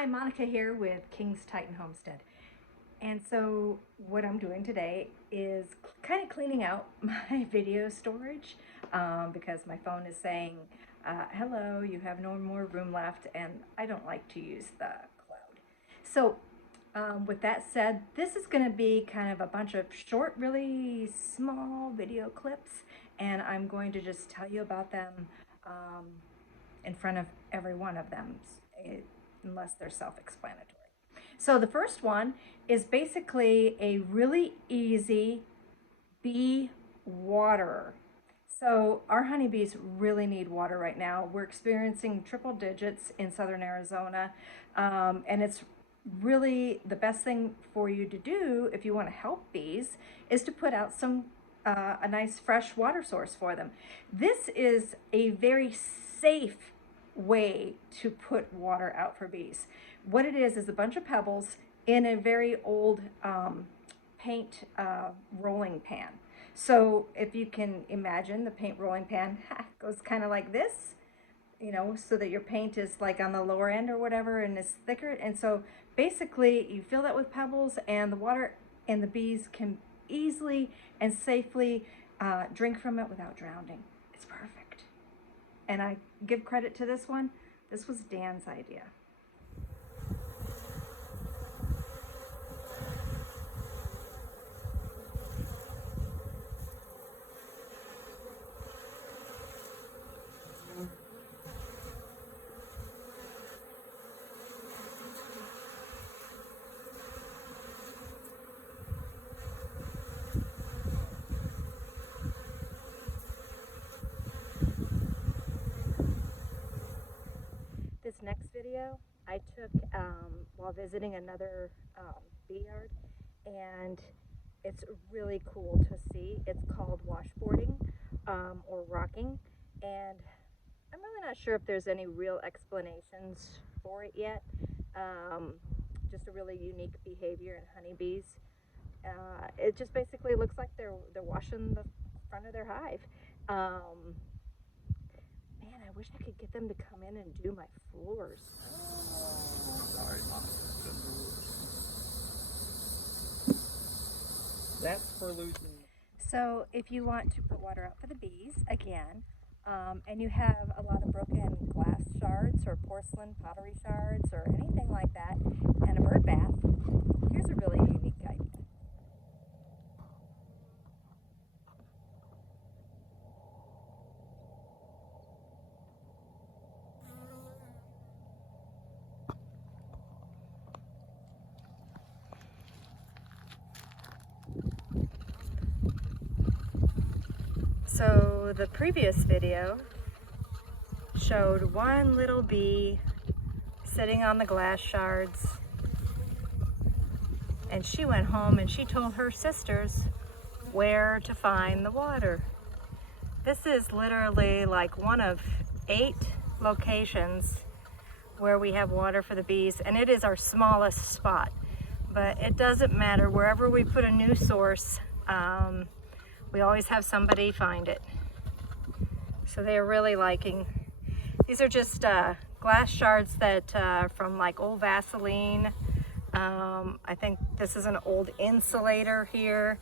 Hi, Monica here with King's Titan Homestead. And so what I'm doing today is kind of cleaning out my video storage because my phone is saying, hello, you have no more room left, and I don't like to use the cloud. So with that said, this is going to be kind of a bunch of short, really small video clips, and I'm going to just tell you about them in front of every one of them, unless they're self-explanatory. So the first one is basically a really easy bee waterer. So our honeybees really need water right now. We're experiencing triple digits in southern Arizona, and it's really the best thing for you to do if you want to help bees is to put out a nice fresh water source for them. This is a very safe way to put water out for bees. What it is a bunch of pebbles in a very old paint rolling pan. So if you can imagine, the paint rolling pan goes kind of like this, you know, so that your paint is like on the lower end or whatever and is thicker. And so basically you fill that with pebbles, and the water and the bees can easily and safely drink from it without drowning. It's perfect. And I give credit to this one. This was Dan's idea. This next video I took while visiting another bee yard, and it's really cool to see. It's called washboarding or rocking, and I'm really not sure if there's any real explanations for it yet. Just a really unique behavior in honeybees. It just basically looks like they're washing the front of their hive. Man, I wish I could get them to come in and do my floors. Sorry, Mom. That's for losing. So if you want to put water out for the bees, again, and you have a lot of broken glass shards or porcelain pottery shards or anything like that, and a bird bath, here's a really unique idea. So the previous video showed one little bee sitting on the glass shards, and she went home and she told her sisters where to find the water. This is literally like one of 8 locations where we have water for the bees, and it is our smallest spot. But it doesn't matter, wherever we put a new source, we always have somebody find it. So they are really liking. These are just glass shards that from like old Vaseline. I think this is an old insulator here.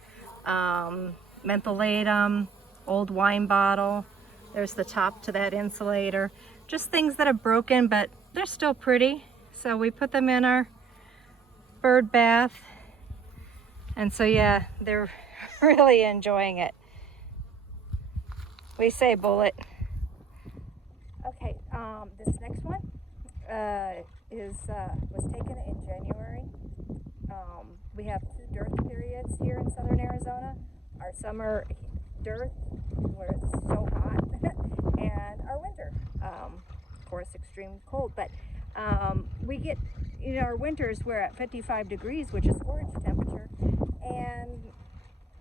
Mentholatum, old wine bottle. There's the top to that insulator. Just things that have broken, but they're still pretty. So we put them in our bird bath. And so yeah, they're really enjoying it. We say bullet. Okay, this next one was taken in January. We have 2 dearth periods here in southern Arizona. Our summer dearth, where it's so hot, and our winter, of course, extreme cold. But we get, you know, our winters, we're at 55 degrees, which is forage temperature, and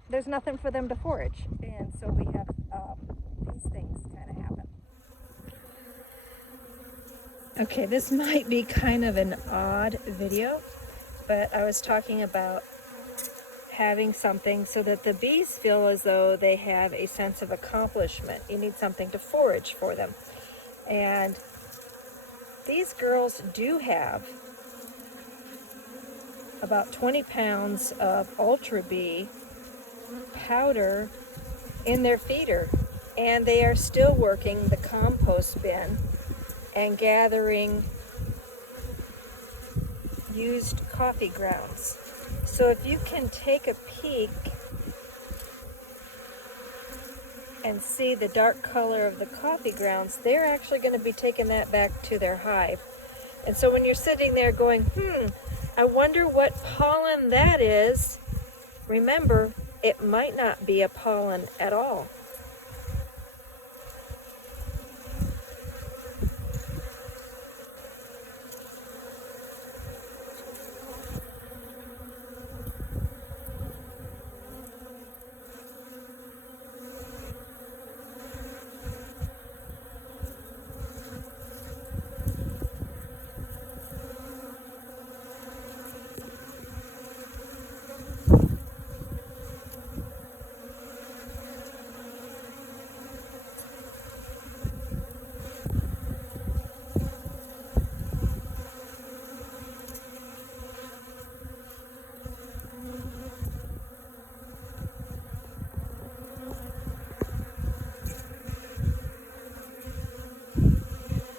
there's nothing for them to forage, and so we have these things kind of happen. Okay, this might be kind of an odd video, but I was talking about having something so that the bees feel as though they have a sense of accomplishment. You need something to forage for them. And these girls do have about 20 pounds of Ultra Bee powder in their feeder, and they are still working the compost bin and gathering used coffee grounds. So if you can take a peek and see the dark color of the coffee grounds, they're actually going to be taking that back to their hive. And so when you're sitting there going, I wonder what pollen that is, remember, it might not be a pollen at all.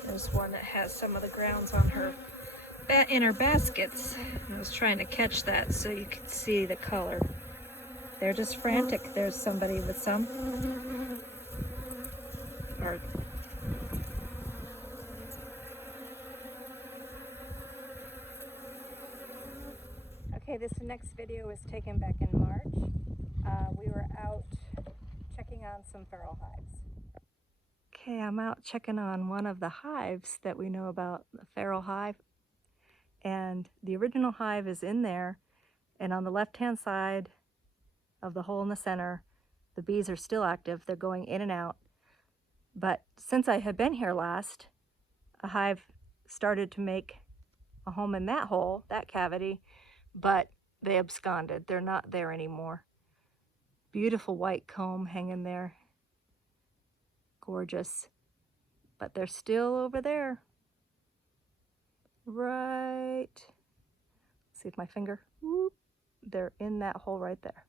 There's one that has some of the grounds on her in her baskets. I was trying to catch that so you could see the color. They're just frantic. There's somebody with some. Or okay, this next video was taken back in March. We were out checking on some feral hives. Okay, I'm out checking on one of the hives that we know about, the feral hive. And the original hive is in there, and on the left-hand side of the hole in the center, the bees are still active. They're going in and out. But since I had been here last, a hive started to make a home in that hole, that cavity, but they absconded. They're not there anymore. Beautiful white comb hanging there. Gorgeous. But they're still over there. Right. See if my finger, whoop, they're in that hole right there.